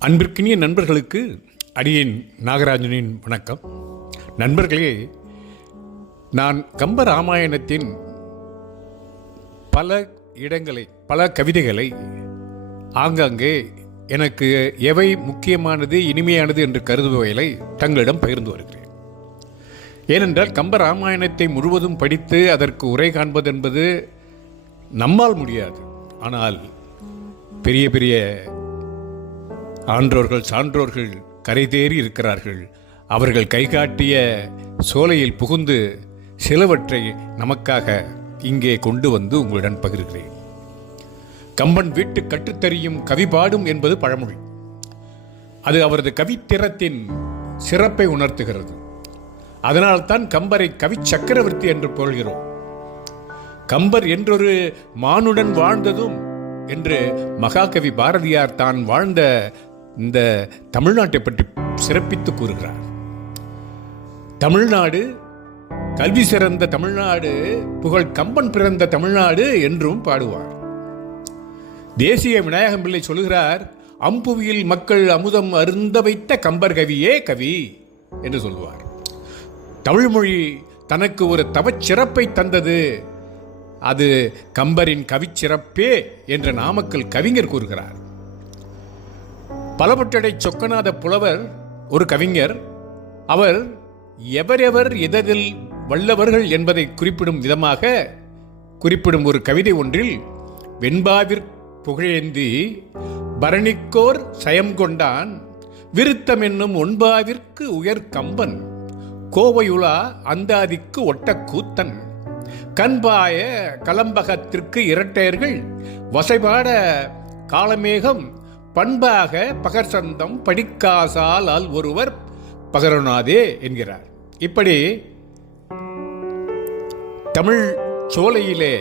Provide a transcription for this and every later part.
அன்பிற்கினிய நண்பர்களுக்கு அடியேன் நாகராஜனின் வணக்கம். நண்பர்களே நான் கம்ப ராமாயணத்தின் பல இடங்களை பல கவிதைகளை ஆங்காங்கே எனக்கு எவை முக்கியமானது இனிமையானது என்று கருதுபவைகளை தங்களிடம் பகிர்ந்து வருகிறேன். ஏனென்றால் கம்ப ராமாயணத்தை முழுவதும் படித்து அதற்கு உரை காண்பது என்பது நம்மால் முடியாது. ஆனால் பெரிய பெரிய ஆன்றோர்கள் சான்றோர்கள் கரைதேறி இருக்கிறார்கள். அவர்கள் கைகாட்டிய சோலையில் புகுந்து சிலவற்றை நமக்காக இங்கே கொண்டு வந்து உங்களுடன் பகிர்கிறேன். கம்பன் வீட்டு கற்றுத்தறியும் கவி பாடும் என்பது பழமொழி. அது அவரது கவித்திறத்தின் சிறப்பை உணர்த்துகிறது. அதனால்தான் கம்பரை கவி சக்கரவர்த்தி என்று பொருள்கிறோம் கம்பர் என்றொரு மானுடன் வாழ்ந்ததும் என்று மகாகவி பாரதியார் தான் வாழ்ந்த இந்த தமிழ்நாட்டை பற்றி சிறப்பித்து கூறுகிறார். தமிழ்நாடு கல்வி சிறந்த தமிழ்நாடு புகழ் கம்பன் பிறந்த தமிழ்நாடு என்றும் பாடுவார். தேசிய விநாயகம் பிள்ளை சொல்கிறார் அம்புவியில் மக்கள் அமுதம் அருந்த வைத்த கம்பர் கவியே கவி என்று சொல்லுவார் தமிழ்மொழி தனக்கு ஒரு தவச்சிறப்பை தந்தது. அது கம்பரின் கவிச்சிறப்பே என்ற நாமக்கல் கவிஞர் கூறுகிறார். பலபட்டடை சொக்கநாத புலவர் ஒரு கவிஞர். அவர் எவரெவர் எதில் வல்லவர்கள் என்பதை குறிப்பிடும் விதமாக குறிப்பிடும் ஒரு கவிதை ஒன்றில் வெண்பாவிற் புகழேந்தி பரணிக்கோர் சயம் கொண்டான் விருத்தம் என்னும் ஒன்பாவிற்கு உயர் கம்பன் கோவையுலா அந்தாதிக்கு ஒட்ட கூத்தன். கண்பாய கலம்பகத்திற்கு இரட்டையர்கள் வசைபாட காலமேகம் பண்பாக பகர்சந்தம் படிக்காசால் ஆல் ஒருவர் பகரனாதே என்கிறார். இப்படி தமிழ் சோலையிலே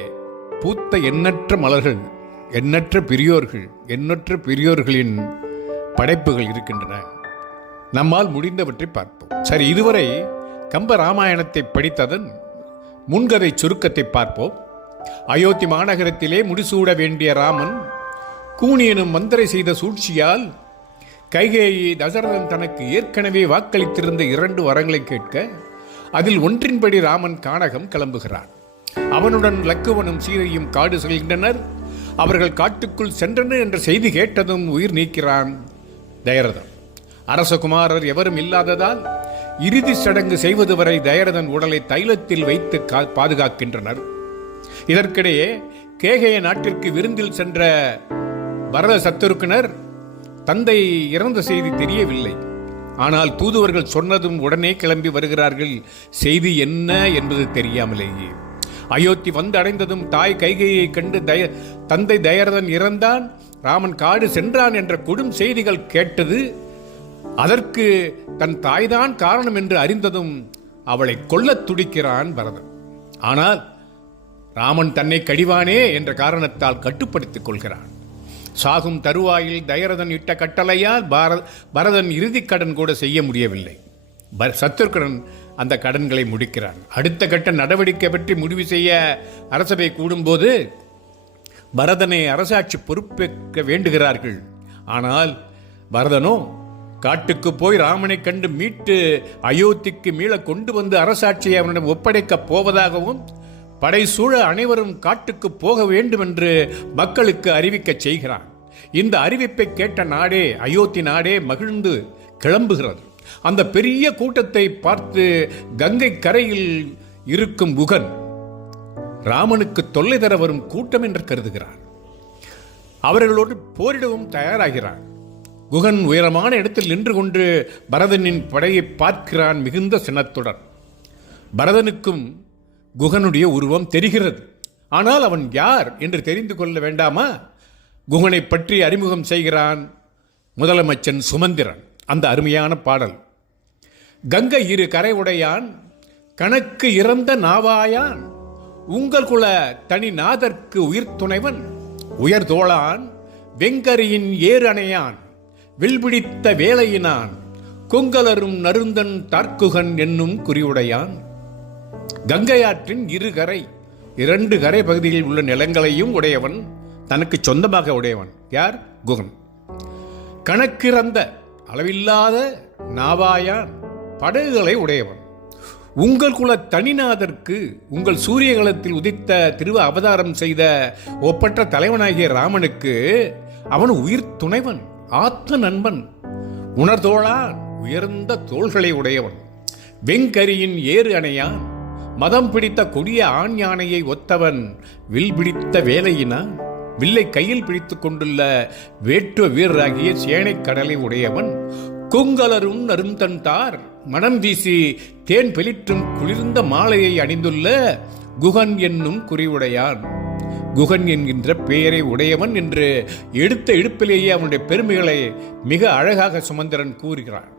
பூத்த எண்ணற்ற மலர்கள் எண்ணற்ற பெரியோர்கள் எண்ணற்ற பெரியோர்களின் படைப்புகள் இருக்கின்றன. நம்மால் முடிந்தவற்றை பார்ப்போம். சரி இதுவரை கம்ப ராமாயணத்தை படித்ததன் முன்கதை சுருக்கத்தை பார்ப்போம். அயோத்தி மாநகரத்திலே முடிசூட வேண்டிய ராமன் கூனி எனும் மந்திரை செய்த சூழ்ச்சியால் கைகேயி தசரதன் தனக்கு ஏற்கனவே வாக்களித்திருந்த இரண்டு வரங்களை கேட்க அதில் ஒன்றின்படி ராமன் கானகம் கிளம்புகிறான். அவனுடன் லக்குவனும் சீதையும் காடு செல்கின்றனர். அவர்கள் காட்டுக்குள் சென்றனர் என்ற செய்தி கேட்டதும் உயிர் நீக்கிறான் தயரதன். அரசகுமாரர் எவரும் இல்லாததால் இறுதி சடங்கு செய்வது வரை தயரதன் உடலை தைலத்தில் வைத்து கா- பாதுகாக்கின்றனர். இதற்கிடையே கேகைய நாட்டிற்கு விருந்தில் சென்ற பரத சத்துருக்கினர் தந்தை இறந்த செய்தி தெரியவில்லை. ஆனால் தூதுவர்கள் சொன்னதும் உடனே கிளம்பி வருகிறார்கள். செய்தி என்ன என்பது தெரியாமலேயே. அயோத்தி வந்து அடைந்ததும் தாய் கைகையை கண்டு தய தந்தை தயரதன் இறந்தான். ராமன் காடு சென்றான் என்ற கொடும் செய்திகள் கேட்டது. அதற்கு தன் தாய்தான் காரணம் என்று அறிந்ததும் அவளை கொல்லத் துடிக்கிறான் பரதன். ஆனால் ராமன் தன்னை கடிவானே என்ற காரணத்தால் கட்டுப்படுத்திக் கொள்கிறான். சாகும் தருவாயில் தயரதன் இட்ட கட்டளையால் பார பரதன் இறுதிக் கடன் கூட செய்ய முடியவில்லை. ப- சத்துருக்கடன் அந்த கடன்களை முடிக்கிறான். அடுத்த கட்ட நடவடிக்கை பற்றி முடிவு செய்ய அரசவை கூடும்போது பரதனை அரசாட்சி பொறுப்பேற்க வேண்டுகிறார்கள். ஆனால் பரதனோ காட்டுக்கு போய் ராமனை கண்டு மீட்டு அயோத்திக்கு மீள கொண்டு வந்து அரசாட்சியை அவனிடம் ஒப்படைக்கப் போவதாகவும் படை சூழ அனைவரும் காட்டுக்கு போக வேண்டும் என்று மக்களுக்கு அறிவிக்கச் செய்கிறான். இந்த அறிவிப்பை கேட்ட நாடே அயோத்தி நாடே மகிழ்ந்து கிளம்புகிறது. அந்த பெரிய கூட்டத்தை பார்த்து கங்கை கரையில் இருக்கும் குகன் ராமனுக்கு தொல்லை தர வரும் கூட்டம் என்று கருதுகிறான் அவர்களோடு போரிடவும் தயாராகிறான் குகன் உயரமான இடத்தில் நின்று கொண்டு பரதனின் படையை பார்க்கிறான் மிகுந்த சினத்துடன். பரதனுக்கும் குகனுடைய உருவம் தெரிகிறது. ஆனால் அவன் யார் என்று தெரிந்து கொள்ள வேண்டாமா? குகனை பற்றி அறிமுகம் செய்கிறான் முதலமைச்சன் சுமந்திரன். அந்த அருமையான பாடல். கங்கை இரு கரை உடையான் கணக்கு இறந்த நாவாயான் உங்கள் குல தனி நாதற்கு உயிர் துணைவன் உயர் தோளான் வெங்கரியின் ஏறு அணையான் வில்பிடித்த வேலையினான் கொங்கலரும் நருந்தன் தார்க்குகன் என்னும் குறியுடையான் கங்கையாற்றின் இரு கரை இரண்டு கரை பகுதியில் உள்ள நிலங்களையும் உடையவன் தனக்கு சொந்தமாக உடையவன். யார்? குகன். கணக்கிறந்த அளவில்லாத நாவாயான் படகுகளை உடையவன். உங்கள் குல தனிநாதற்கு உங்கள் சூரிய கலத்தில் உதித்த திருவ அவதாரம் செய்த ஒப்பற்ற தலைவனாகிய ராமனுக்கு அவன் உயிர் துணைவன் ஆத்த நண்பன் உணர்தோளான் உயர்ந்த தோள்களை உடையவன். வெங்கரியின் ஏறு அணையான் மதம் பிடித்த கொடிய ஆண் யானையை ஒத்தவன் வில் பிடித்த வேலையினான் வில்லை கையில் பிடித்துக் கொண்டுள்ள வேற்று வீரராகிய சேனைக் கடலை உடையவன் குங்கலரும் நருந்தன்தார் மனம் வீசி தேன் பெலிற்றும் குளிர்ந்த மாலையை அணிந்துள்ள குகன் என்னும் குறிவுடையான். குகன் என்கின்ற பெயரை உடையவன் என்று எடுத்த எடுப்பிலேயே அவனுடைய பெருமைகளை மிக அழகாக சுமந்திரன் கூறுகிறான்.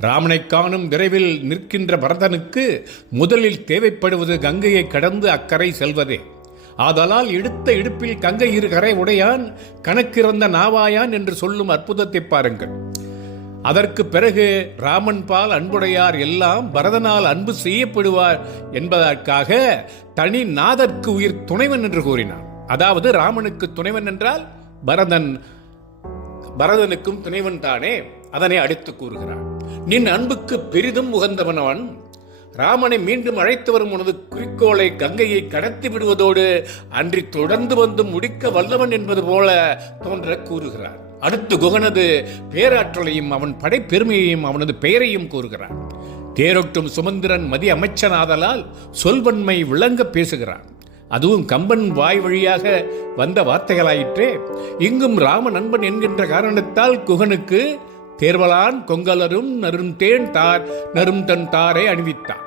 ராமனை காணும் விரைவில் நிற்கின்ற பரதனுக்கு முதலில் தேவைப்படுவது கங்கையை கடந்து அக்கறை செல்வதே. ஆதலால் எடுத்த இடுப்பில் கங்கை இரு கரை உடையான் கணக்கிறந்த நாவாயான் என்று சொல்லும் அற்புதத்தை பாருங்கள். அதற்கு பிறகு ராமன் பால் அன்புடையார் எல்லாம் பரதனால் அன்பு செய்யப்படுவார் என்பதற்காக தனி நாதற்கு உயிர் துணைவன் என்று கூறினான். அதாவது ராமனுக்கு துணைவன் என்றால் பரதன் பரதனுக்கும் துணைவன் தானே அதனை அடுத்து கூறுகிறான். நின் அன்புக்கு பெரிதும் உகந்தவனவன். ராமனை மீண்டும் அழைத்து வரும் உனது குறிக்கோளை கங்கையை கடத்தி விடுவதோடு அன்றி தொடர்ந்து வந்து முடிக்க வல்லவன் என்பது போல தோன்ற கூறுகிறார் அடுத்து குகனது பேராற்றலையும் அவன் படைப்பெருமையையும் அவனது பெயரையும் கூறுகிறான். தேரொட்டும் சுமந்திரன் மதி அமைச்சனாதலால் சொல்வன்மை விளங்க பேசுகிறான். அதுவும் கம்பன் வாய் வழியாக வந்த வார்த்தைகளாயிற்றே. இங்கும் ராம நண்பன் என்கின்ற காரணத்தால் குகனுக்கு தேர்வலான் கொங்கலரும் நரும் தேன் தார் நரும் தன் தாரை அணிவித்தான்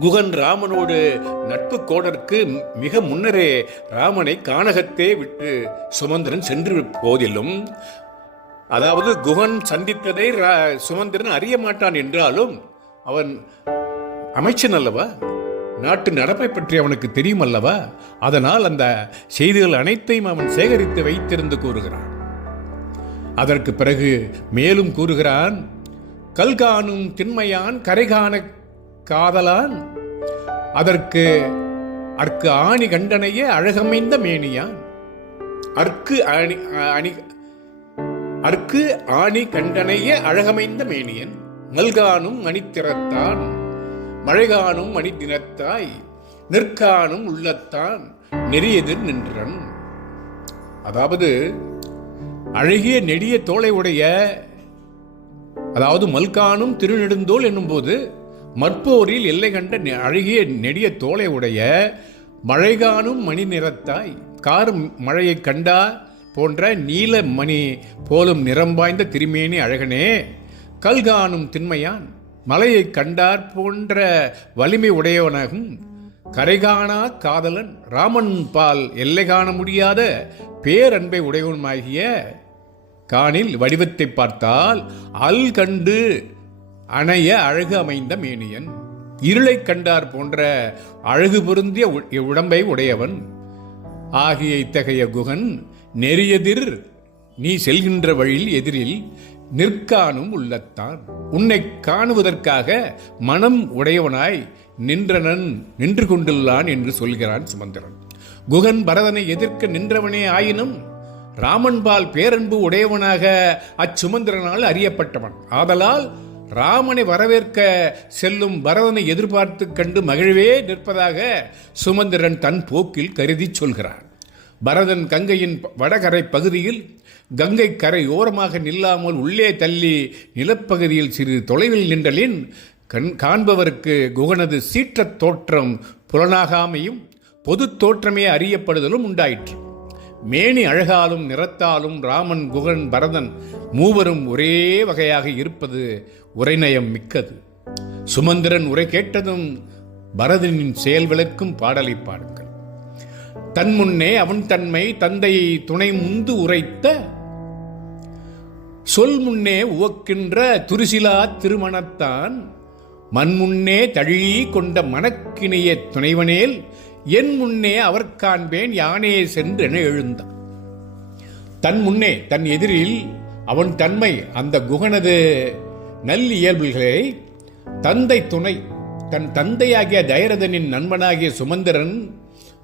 குகன் ராமனோடு நட்பு கோடற்கு மிக முன்னரே ராமனை கானகத்தே விட்டு சுமந்திரன் சென்று போதிலும் அதாவது குகன் சந்தித்ததை ரா- சுமந்திரன் அறிய மாட்டான் என்றாலும் அவன் அமைச்சன் அல்லவா? நாட்டு நடப்பை பற்றி அவனுக்கு தெரியும் அல்லவா? அதனால் அந்த செய்திகள் அனைத்தையும் அவன் சேகரித்து வைத்திருந்து கூறுகிறான். அதற்கு பிறகு மேலும் கூறுகிறான் கல்கானும் திண்மையான் கரைகான காதலான் அதற்கு அற்கு ஆணி கண்டனைய அழகமைந்த மேனியான். அற்கு அணி அணி அற்கு ஆணி கண்டனைய அழகமைந்த மேனியன். மல்கானும் மணித்திறத்தான் மழைகானும் மணித்தினத்தாய் நிற்கானும் உள்ளத்தான் நெறியெதிர் நின்றன். அதாவது அழகிய நெடிய தோலை உடைய அதாவது மல்கானும் திருநெடுந்தோல் என்னும்போது மற்போரில் எல்லை கண்ட நெ- அழகிய நெடிய தோலை உடைய மழைகானும் மணி நிறத்தாய் கார் மழையை கண்டா போன்ற நீல மணி போலும் நிறம் வாய்ந்த திருமேனி அழகனே கல்கானும் திண்மையான் மலையை கண்டார் போன்ற வலிமை உடையவனாகும் கரைகாணா காதலன் ராமன் பால் எல்லை காண முடியாத பேரன்பை உடையவனுமாகிய காணில் வடிவத்தை பார்த்தால் அல் கண்டு அணைய அழகு அமைந்த மேனியன். இருளை கண்டார் போன்ற அழகு பொருந்திய உடம்பை உடையவன். ஆகிய இத்தகைய குகன் நெறியெதிர் நீ செல்கின்ற வழியில் எதிரில் நிற்கானும் உள்ளத்தான். உன்னை காணுவதற்காக மனம் உடையவனாய் நின்றனன் நின்று கொண்டுள்ளான் என்று சொல்கிறான் சுமந்திரன். குகன் பரதனை எதிர்க்க நின்றவனே ஆயினும் ராமன்பால் பேரன்பு உடையவனாக அச்சுமந்திரனால் அறியப்பட்டவன். ஆதலால் ராமனை வரவேற்க செல்லும் பரதனை எதிர்பார்த்து கண்டு மகிழவே நிற்பதாக சுமந்திரன் தன் போக்கில் கருதி சொல்கிறான். பரதன் கங்கையின் வடகரை பகுதியில் கங்கை கரை ஓரமாக நில்லாமல் உள்ளே தள்ளி நிலப்பகுதியில் சிறிது தொலைவில் நின்றலின் கண் காண்பவருக்கு குகனது சீற்றத் தோற்றம் புலனாகாமையும் பொது தோற்றமே அறியப்படுதலும் உண்டாயிற்று. மேனி அழகாலும் நிறத்தாலும் ராமன் குகன் பரதன் மூவரும் ஒரே வகையாக இருப்பது உரைநயம் மிக்கது. சுமந்திரன் உரை கேட்டதும் பரதனின் செயல் விளக்கும் பாடலை பாடுங்கள். தன் முன்னே அவன் தன்மை தந்தை துணை முந்து உரைத்த சொல் முன்னே உவக்கின்ற துரிசிலா திருமணத்தான் மண் முன்னே தழி கொண்ட மணக்கிணைய துணைவனேல் என் முன்னே அவர் காண்பேன் யானே சென்றென எழுந்தான். தன் முன்னே தன் எதிரில் அவன் தன்மை அந்த குகனது நல் இயல்புகளை தந்தை துணை தன் தந்தையாகிய ஜெயரதனின் நண்பனாகிய சுமந்திரன்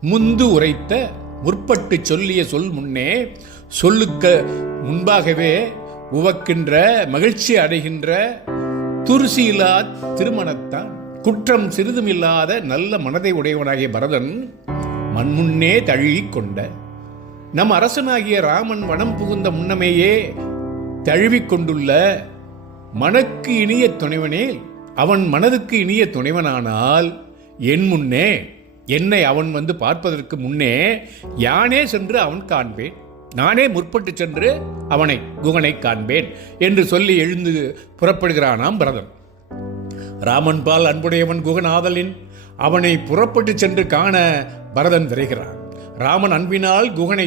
முந்து உரைத்த முற்பட்டு சொல்லிய சொல் முன்னே சொல்லுக்க முன்பாகவே உவக்கின்ற மகிழ்ச்சி அடைகின்ற துருசியிலா திருமணத்தான். குற்றம் சிறிதும் இல்லாத நல்ல மனதை உடையவனாகிய பரதன் மண்முன்னே தழுவிக் கொண்ட நம் அரசனாகிய ராமன் வனம் புகுந்த முன்னமேயே தழுவிக் கொண்டுள்ள மனக்கு இனிய துணைவனே அவன் மனதுக்கு இனிய துணைவனானால் என் முன்னே என்னை அவன் வந்து பார்ப்பதற்கு முன்னே யானே சென்று அவன் காண்பேன் நானே முற்பட்டு சென்று அவனை குகனை காண்பேன் என்று சொல்லி எழுந்து புறப்படுகிறானாம் பரதன். ராமன் பால் அன்புடையவன் குகனாதலின் அவனை புறப்பட்டு சென்று காண பரதன் விரைகிறான். ராமன் அன்பினால் குகனை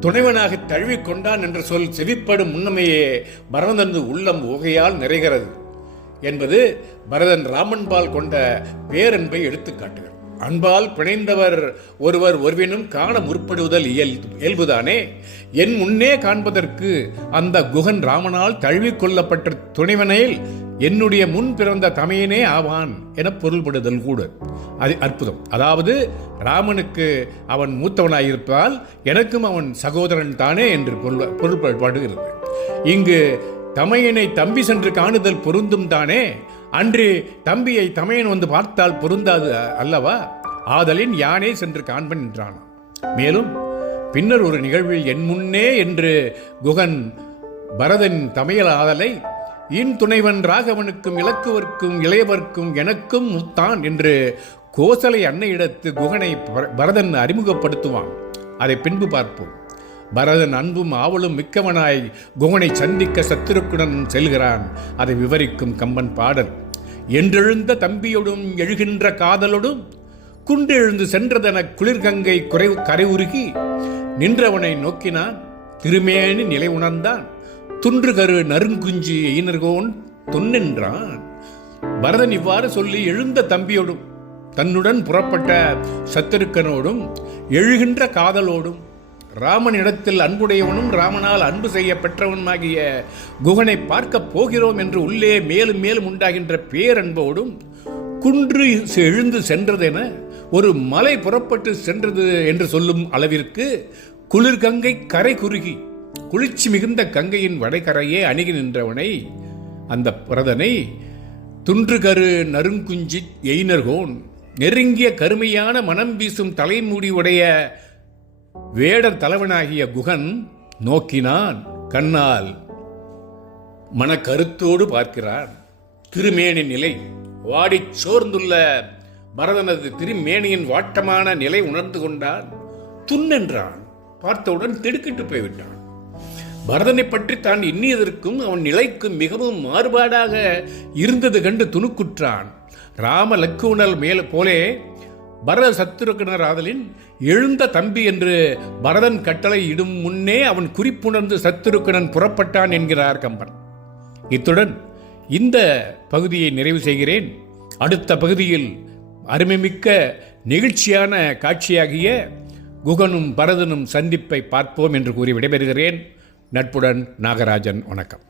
துணைவனாக தழுவிக்கொண்டான் என்ற சொல் செவிப்படும் முன்னமையே பரதனது உள்ளம் உகையால் நிறைகிறது என்பது பரதன் ராமன்பால் கொண்ட பேரன்பை எடுத்துக்காட்டுகிறது. அன்பால் பிணைந்தவர் ஒருவர் ஒருவினும் காண முற்படுவதல் இயல் இயல்புதானே? என் முன்னே காண்பதற்கு அந்த குகன் ராமனால் தழுவிக் கொள்ளப்பட்ட துணைவனையில் என்னுடைய முன் பிறந்த தமையனே ஆவான் என பொருள்படுதல் கூட. அது அற்புதம். அதாவது ராமனுக்கு அவன் மூத்தவனாயிருப்பதால் எனக்கும் அவன் சகோதரன் தானே என்று பொருள் பொருள்படுகிறது. இங்கு தமையனை தம்பி சென்று காணுதல் பொருந்தும் தானே? அன்று தம்பியை தமையன் வந்து பார்த்தால் பொருந்தாது அல்லவா? ஆதலின் யானே சென்று காண்பன் என்றான் மேலும் பின்னர் ஒரு நிகழ்வில் என் முன்னே என்று குகன் பரதன் தமையல் ஆதலை இன் துணைவன் ராகவனுக்கும் இலக்குவர்க்கும் இளையவர்க்கும் எனக்கும் முத்தான் என்று கோசலை அன்னையிடத்து குகனை பர- பரதன் அறிமுகப்படுத்துவான். அதை பின்பு பார்ப்போம். பரதன் அன்பும் ஆவலும் மிக்கவனாய் குகனை சந்திக்க சத்துருக்குடன் செல்கிறான். அதை விவரிக்கும் கம்பன் பாடல் என்றெழுந்த தம்பியோடும் எழுகின்ற காதலோடும் குண்டெழுந்து சென்றதென குளிர்கங்கை குறை உருகி நின்றவனை நோக்கினான். திருமேனி நிலை உணர்ந்தான். துன்றுகரு நறுங்குஞ்சி எயினர்கோன் தொன்னென்றான். பரதன் இவ்வாறு சொல்லி எழுந்த தம்பியோடும் தன்னுடன் புறப்பட்ட சத்திருக்கனோடும் எழுகின்ற காதலோடும் ராமனிடத்தில் அன்புடையவனும் ராமனால் அன்பு செய்ய பெற்றவனுமாகிய குகனை பார்க்கப் போகிறோம் என்று உள்ளே மேலும் மேலும் உண்டாகின்ற பேரன்போடும் குன்று எழுந்து சென்றதென ஒரு மலை புறப்பட்டு சென்றது என்று சொல்லும் அளவிற்கு குளிர்கங்கை கரை குறுகி குளிர்ச்சி மிகுந்த கங்கையின் வடைக்கரையே அணுகி நின்றவனை அந்த பிரதனை துன்றுகரு நறுங்குஞ்சி எயினர்கோன் நெருங்கிய கருமையான மனம் வீசும் தலைமுடி உடைய வேடர் தலைவனாகிய குகன் நோக்கினான் கண்ணால் மனக்கருத்தோடு பார்க்கிறான். திருமேனின் நிலை வாடிச் சோர்ந்துள்ள பரதனது திருமேனியின் வாட்டமான நிலை உணர்ந்து கொண்டான். துன்னென்றான் பார்த்தவுடன் திடுக்கிட்டு போய்விட்டான். பரதனை பற்றி தான் எண்ணியதற்கும் அவன் நிலைக்கும் மிகவும் மாறுபாடாக இருந்தது கண்டு துணுக்குற்றான். ராம லக்குவனல் மேல போலே பரத சத்துருக்கனர் ஆதலின் எழுந்த தம்பி என்று பரதன் கட்டளை இடும் முன்னே அவன் குறிப்புணர்ந்து சத்துருக்கனன் புறப்பட்டான் என்கிறார் கம்பன். இத்துடன் இந்த பகுதியை நிறைவு செய்கிறேன். அடுத்த பகுதியில் அருமைமிக்க நெகிழ்ச்சியான காட்சியாகிய குகனும் பரதனும் சந்திப்பை பார்ப்போம் என்று கூறி விடைபெறுகிறேன். நட்புடன் நாகராஜன் வணக்கம்.